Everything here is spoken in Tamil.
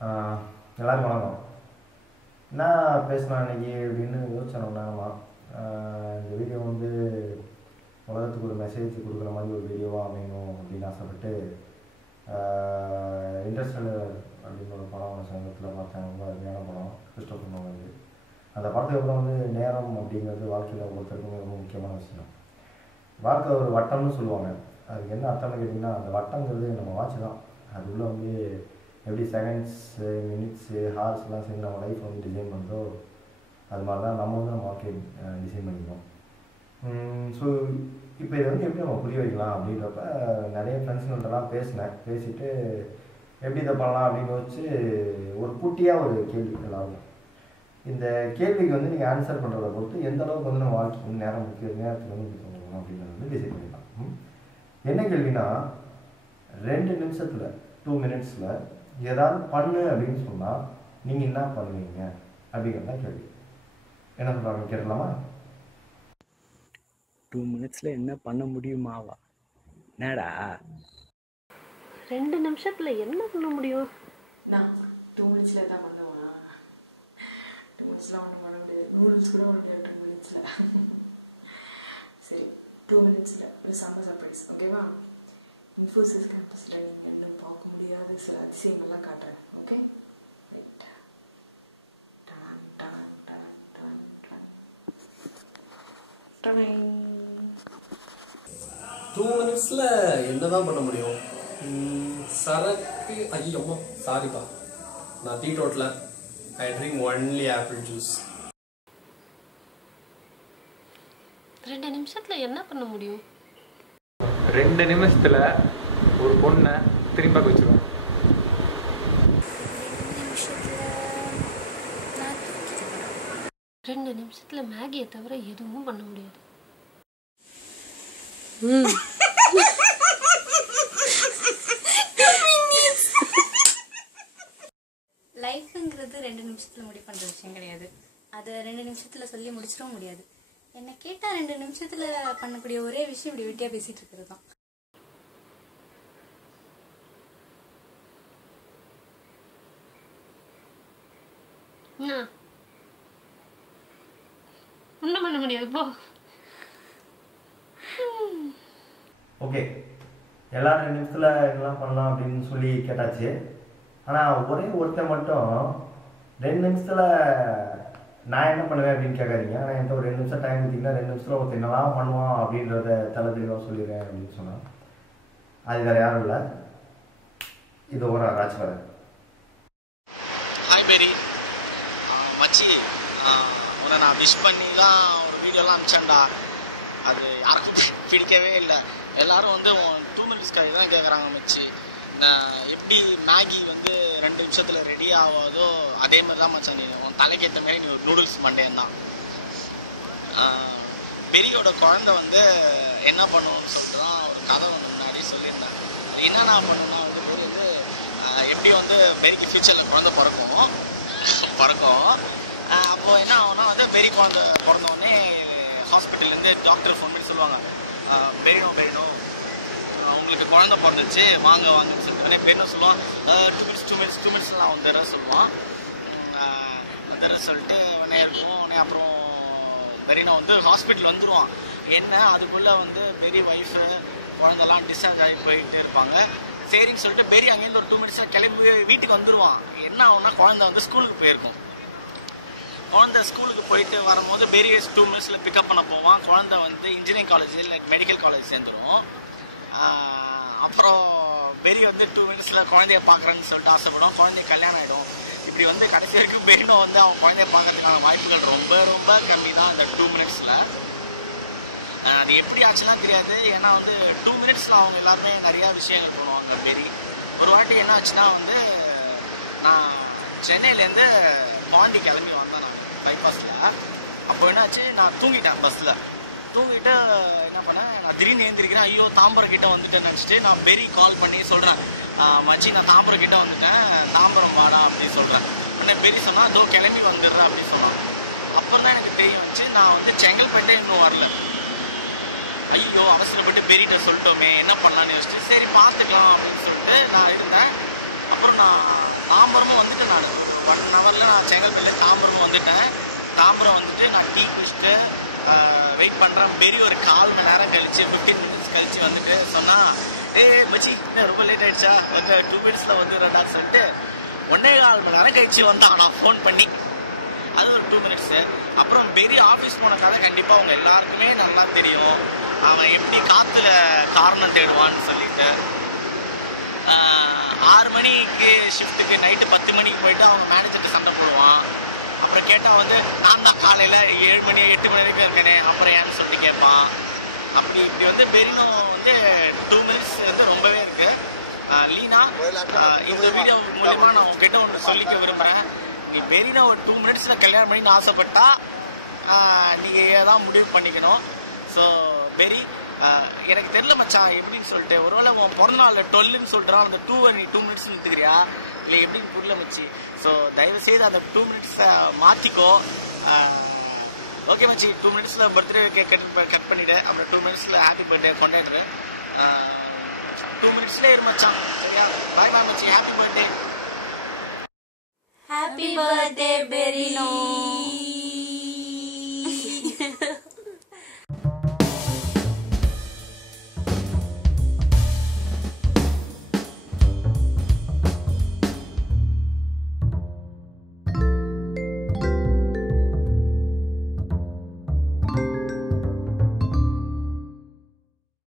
எல்லாருக்கும் வணக்கம். என்ன பேசலாம் இன்றைக்கி அப்படின்னு யோசிச்சோம்னா, இந்த வீடியோ வந்து உலகத்துக்கு ஒரு மெசேஜ் கொடுக்குற மாதிரி ஒரு வீடியோவாக அமையணும் அப்படின்னு ஆசைப்பட்டு இன்டர்ஸ்டெல்லர் அப்படின்னு ஒரு படம் சமீபத்தில் பார்த்தேன். ரொம்ப அருமையான படம், கிறிஸ்டோபர் நோலன். அந்த படத்துக்கு அப்புறம் வந்து நேரம் அப்படிங்கிறது வாழ்க்கையில் ஒருத்தருக்குமே ரொம்ப முக்கியமான விஷயம். வாழ்க்கை ஒரு வட்டம்னு சொல்லுவாங்க. அதுக்கு என்ன அர்த்தம்னு கேட்டிங்கன்னா, அந்த வட்டங்கிறது நம்ம வாட்ச் தான். அதுக்குள்ளே வந்து எப்படி செகண்ட்ஸு, மினிட்ஸு, ஹார்ஸ்லாம் சேர்ந்து நம்ம லைஃப் வந்து டிசைன் பண்ணுறோ, அது மாதிரி தான் நம்ம வந்து நம்ம வாழ்க்கையை டிசைன் பண்ணிக்கிறோம். ஸோ இப்போ இதை வந்து எப்படி நம்ம புரிய வைக்கலாம் அப்படின்றப்ப நிறைய ஃப்ரெண்ட்ஸுங்கள்ட்டலாம் பேசிட்டு எப்படி இதை பண்ணலாம் அப்படின்னு யோசிச்சு ஒரு குட்டியாக ஒரு கேள்வி எல்லாரும். இந்த கேள்விக்கு வந்து நீங்கள் ஆன்சர் பண்ணுறதை பொறுத்து எந்த அளவுக்கு வந்து நம்ம வாழ்க்கைக்கு வந்து நேரத்துக்கு வந்து கொடுக்கணும் அப்படின்றத வந்து டிசைட் பண்ணிக்கலாம். என்ன கேள்வினா, 2 நிமிஷத்தில் 2 மினிட்ஸில் ஏதாவது பண்ணு அப்படின்னு சொன்னால் நீங்கள் என்ன பண்ணுவீங்க அப்படிங்கிறது தான் கேள்வி. என்ன சொல்கிறாங்க கேட்கலாமா? 2 மினிட்ஸில் என்ன பண்ண முடியுமாவா? என்னடா 2 நிமிஷத்தில் என்ன பண்ண முடியும்? நான் 2 மினிட்ஸில் தான் பண்ணுவேன். 2 மினிட்ஸ்லாம் ஒன்றும் பண்ண முடியாது. நூடுல்ஸ் கூட ஒன்று 2 மினிட்ஸில். சரி, 2 மினிட்ஸில் ஒரு சம்மர் சர்ப்ரைஸ், ஓகேவா? இன்ஃபோசிஸ் கேம்பஸில் நீங்கள் இன்னும் பார்க்க முடியாத சில அதிசயங்கள்லாம் காட்டுறேன், okay? Right. Done done done done done. 2 மினிட்ஸில் என்ன தான் பண்ண முடியும்? சரக்கு ஐயம்மா சாரிப்பா, நான் teetotal I drink only apple juice. 2 நிமிஷத்தில் என்ன பண்ண முடியும்? 2 நிமிஷத்தில் ஒரு பொண்ணை திரும்பி பார்க்க வச்சுருவேன். 2 நிமிஷத்தில் மேகியை தவிர எதுவும் பண்ண முடியாது. லைஃப்ங்கிறது 2 நிமிஷத்தில் முடிவு பண்ணுற விஷயம் கிடையாது. அதை 2 நிமிஷத்தில் சொல்லி முடிச்சிடவும் முடியாது. என்னை கேட்டால் 2 நிமிஷத்தில் பண்ணக்கூடிய ஒரே விஷயம் இப்படி வெட்டியாக பேசிகிட்டு இருக்கிறது தான். ஒன்றும் பண்ண முடியாது போ. ஓகே, எல்லாரும் 2 நிமிஷத்தில் இதெல்லாம் பண்ணலாம் அப்படின்னு சொல்லி கேட்டாச்சு. ஆனால் ஒருத்தன் மட்டும் 2 நிமிஷத்தில் நான் என்ன பண்ணுவேன் அப்படின்னு கேட்காதீங்க. ஆனால் என்கிட்ட ஒரு 2 நிமிஷம் டைம் கொடுத்தீங்கன்னா 2 நிமிஷத்தில் ஒருத்தர் என்னெல்லாம் பண்ணுவான் அப்படின்றத தெளிவாக சொல்லிடுறேன் அப்படின்னு சொன்னான். அது வேறு யாரும் இல்லை, இது ஒரு ராஜ்வரன். ஹாய் பெரி மச்சி, உன்னை நான் விஷ் பண்ணி தான் ஒரு வீடியோலாம் அனுப்பிச்சேன்டா. அது யாருக்கும் பிடிக்கவே இல்லை. எல்லாரும் வந்து 2 மினிட்ஸ்க்காக தான் கேட்குறாங்க. மச்சி, நான் எப்படி மேகி வந்து 2 நிமிஷத்தில் ரெடி ஆகாதோ அதே மாதிரி தான் மச்சான், நீ உன் தலைக்கு ஏற்ற மாதிரி நீ ஒரு நூடுல்ஸ் மண்டேன் தான். பெரியோட குழந்தை வந்து என்ன பண்ணுவோன்னு சொல்லிட்டு தான் ஒரு கதை ஒன்று முன்னாடி சொல்லியிருந்தேன். என்னென்ன பண்ணுன்னா வந்து பேர் வந்து எப்படி வந்து பெரிக்கு ஃபியூச்சரில் குழந்தை பிறக்கும். அப்போது என்ன ஆகும்னா வந்து பெரிய குழந்தை பிறந்தோடனே ஹாஸ்பிட்டல்லேருந்து டாக்டர் ஃபோன் பண்ணி சொல்லுவாங்க, பெரியணும் அவங்களுக்கு குழந்தை பிறந்துச்சு, வாங்கன்னு சொல்லிட்டு பெரியணும் சொல்லுவான். 2 மினிட்ஸ் நான் வந்துடுறேன் சொல்லுவான். வந்துடுற சொல்லிட்டு உடனே இருக்கும். உடனே அப்புறம் பெரியனா வந்து ஹாஸ்பிட்டல் வந்துடுவான். என்ன அதுக்குள்ளே வந்து பெரிய ஒய்ஃபு குழந்தெல்லாம் டிஸ்சார்ஜ் ஆகி போயிட்டு இருப்பாங்க. சரின்னு சொல்லிட்டு பெரிய அங்கேருந்து ஒரு 2 மினிட்ஸில் கிளம்பி வீட்டுக்கு வந்துடுவான். என்ன ஆகும்னா குழந்தை வந்து ஸ்கூலுக்கு போயிருக்கும். குழந்தை ஸ்கூலுக்கு போயிட்டு வரும்போது பெரிய 2 மினிட்ஸில் பிக்கப் பண்ண போவான். குழந்தை வந்து இன்ஜினியரிங் காலேஜ் இல்லை மெடிக்கல் காலேஜ் சேர்ந்துடும். அப்புறம் பெரிய வந்து 2 மினிட்ஸில் குழந்தைய பார்க்குறேன்னு சொல்லிட்டு ஆசைப்படும். குழந்தைய கல்யாணம் ஆகிடும். இப்படி வந்து கடைசி வரைக்கும் பெரியனும் வந்து அவன் குழந்தைய பார்க்கறதுக்கான வாய்ப்புகள் ரொம்ப ரொம்ப கம்மி தான் இந்த 2 மினிட்ஸில். அது எப்படி ஆச்சுலாம் தெரியாது. ஏன்னா வந்து 2 மினிட்ஸில் அவங்க எல்லாருமே நிறையா விஷயங்கள் பண்ணுவாங்க. பெரிய ஒரு வாட்டி என்ன ஆச்சுன்னா வந்து நான் சென்னையிலேருந்து பாண்டி கிளம்பி வந்தேன் நான் பைபாஸில். அப்போ என்னாச்சு, நான் தூங்கிட்டேன் பஸ்ஸில். தூங்கிட்டு என்ன பண்ணேன், நான் திடீர்னு எழுந்திருக்கிறேன். ஐயோ தாம்பரம் கிட்டே வந்துட்டேன்னு நினச்சிட்டு நான் பெரி கால் பண்ணி சொல்கிறேன், மச்சி நான் தாம்பரம் கிட்டே வந்துட்டேன், தாம்பரம் வாடா அப்படின்னு சொல்கிறேன். உடனே பெரி சொன்னால் அதோ கிளம்பி வந்துடுறேன் அப்படின்னு சொன்னான். அப்போ தான் எனக்கு தெரிய வந்துச்சு நான் வந்து செங்கல்பட்டே இன்னும் வரல. ஐயோ அவசரப்பட்டு பெரிட்ட சொல்லிட்டோமே, என்ன பண்ணலான்னு யோசிச்சு சரி பார்த்துக்கலாம் அப்படின்னு சொல்லிட்டு நான் இருந்தேன். அப்புறம் நான் தாம்பரமும் வந்துட்டேன். நான் 1 ஹவரில் நான் செங்கல்பேட்டில் தாம்பரம் வந்துட்டேன். தாம்பரம் வந்துட்டு நான் டீ குடிச்சிட்டு வெயிட் பண்ணுறேன். பெரிய ஒரு 1/4 மணி நேரம் கழிச்சு 15 மினிட்ஸ் கழிச்சு வந்துட்டு சொன்னால், பச்சி ரொம்ப லேட் ஆகிடுச்சா, வந்து 2 மினிட்ஸில் வந்து ரெண்டாவது சொல்லிட்டு 1.25 மணி நேரம் கழிச்சு வந்தான் நான் ஃபோன் பண்ணி. அது ஒரு 2 மினிட்ஸு. அப்புறம் பெரிய ஆஃபீஸ் போனதால கண்டிப்பாக அவங்க எல்லாருக்குமே நல்லா தெரியும் அவன் எப்படி காற்றுல காரணம் தேடுவான்னு சொல்லிட்டு. 6 மணிக்கு ஷிஃப்ட்டுக்கு நைட்டு 10 மணிக்கு போயிட்டு அவங்க மேனேஜர்கிட்ட சண்டை போடுவான். அப்புறம் கேட்டால் வந்து நான் தான் காலையில் 7 மணி 8 மணி வரைக்கும் இருக்கேனே, அப்புறம் ஏன்னு சொல்லிட்டு கேட்பான். அப்படி இப்படி வந்து பெரினும் வந்து 2 மினிட்ஸ் வந்து ரொம்பவே இருக்குது. லீனா, இந்த வீடியோ மூலமாக நான் உங்ககிட்ட ஒன்று சொல்லிக்க விரும்புகிறேன். நீ பெரினா ஒரு 2 மினிட்ஸில் கல்யாணம் பண்ணின்னு ஆசைப்பட்டா நீங்கள் தான் முடிவு பண்ணிக்கணும். ஸோ பெரி, எனக்கு தெரியல மச்சான் எப்படின்னு சொல்லிட்டு. ஒருவேளை உன் பிறந்த நாளில் 12ன்னு சொல்கிறான், அந்த 2 நீ 2 மினிட்ஸ் நிறுத்துக்கிறியா இல்லை எப்படின்னு புரியல மச்சி. ஸோ தயவுசெய்து அந்த 2 மினிட்ஸை மாற்றிக்கோ. ஓகே மச்சி, 2 மினிட்ஸில் பர்த்டே கேக் கட் பண்ணிவிடு. அப்புறம் 2 மினிட்ஸில் ஹாப்பி பர்த்டே கொண்டாடுரு. 2 மினிட்ஸ்லேயே இரு மச்சான், சரியா? பாய் பாய் மச்சி, happy birthday. Happy birthday Perino.